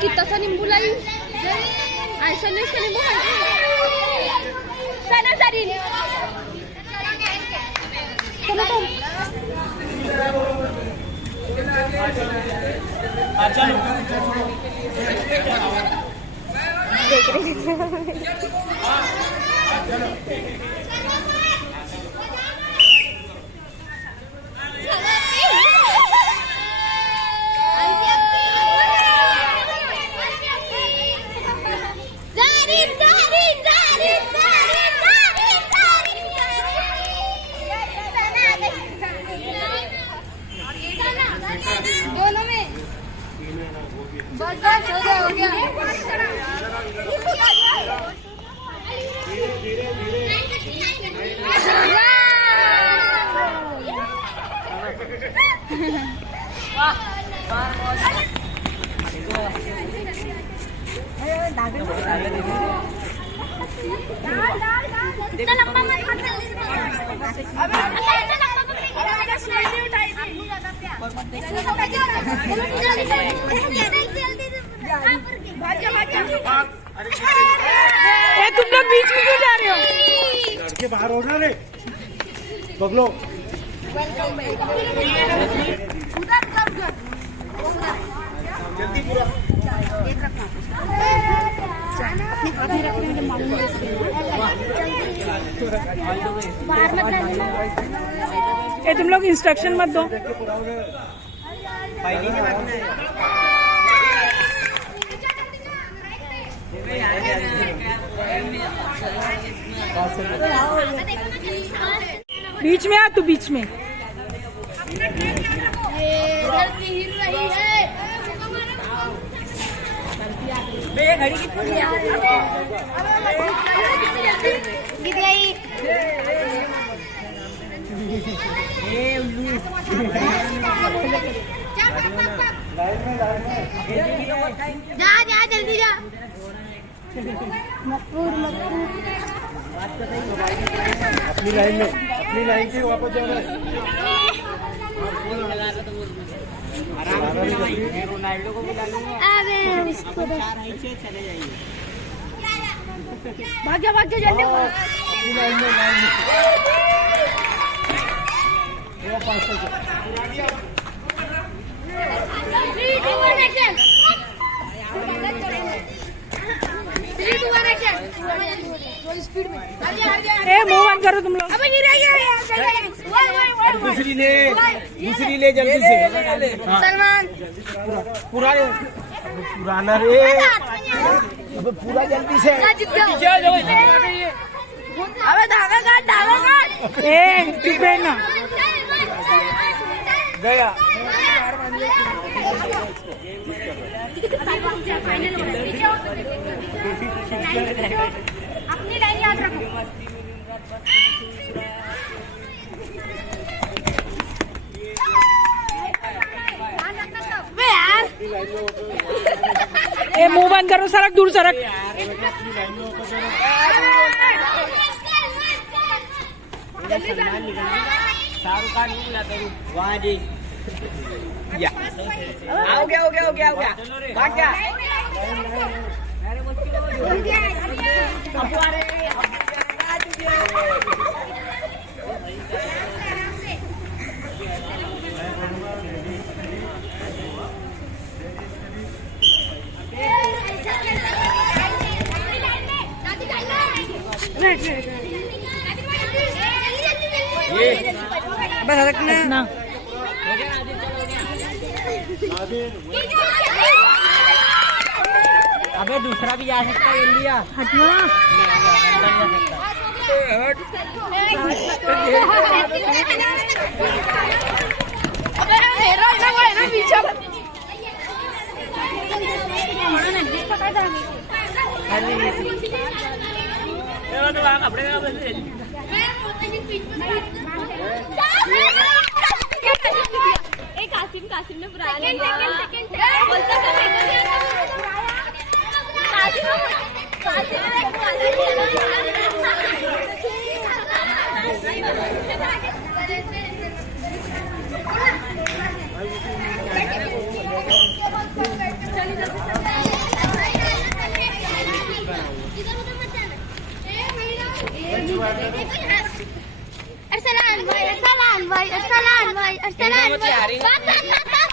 कितना नींबू लाई ऐसा नहीं इसका नींबू सना सरीन चलो तुम देख रहे दोनों में बस बस हो गया तुम लोग बीच में क्यों जा रहे हो? लड़के बाहर हो ना रे बगलो। जल्दी पूरा ये तुम लोग इंस्ट्रक्शन मत दो। बीच में आ तू, बीच में। घड़ी कितनी जा जा जल्दी जा। अपनी लाइन से वापस जाना है। रोनाल्डो को बुला लूंगा। अरे उसको चले जाइए। भाग्य भाग्य जल्दी। मूव ऑन करो तुम लोग। दूसरी ले जल्दी से। सलमान पुराना रे, अब पूरा जल्दी से। अबे धागा काट। चुप रहना। गया अपनी लाइन याद रखो। ए मुंह बंद करो, सरक दूर सरक। शाहरुख खान को बुलाते हैं वहाँ जी। या हो गया भाग जा। ना अबे दूसरा भी जा सकता है इंडिया। हटना। कासिम ने बुरा बोलता Arsalan भाई, Arsalan भाई, Arsalan भाई, Arsalan भाई,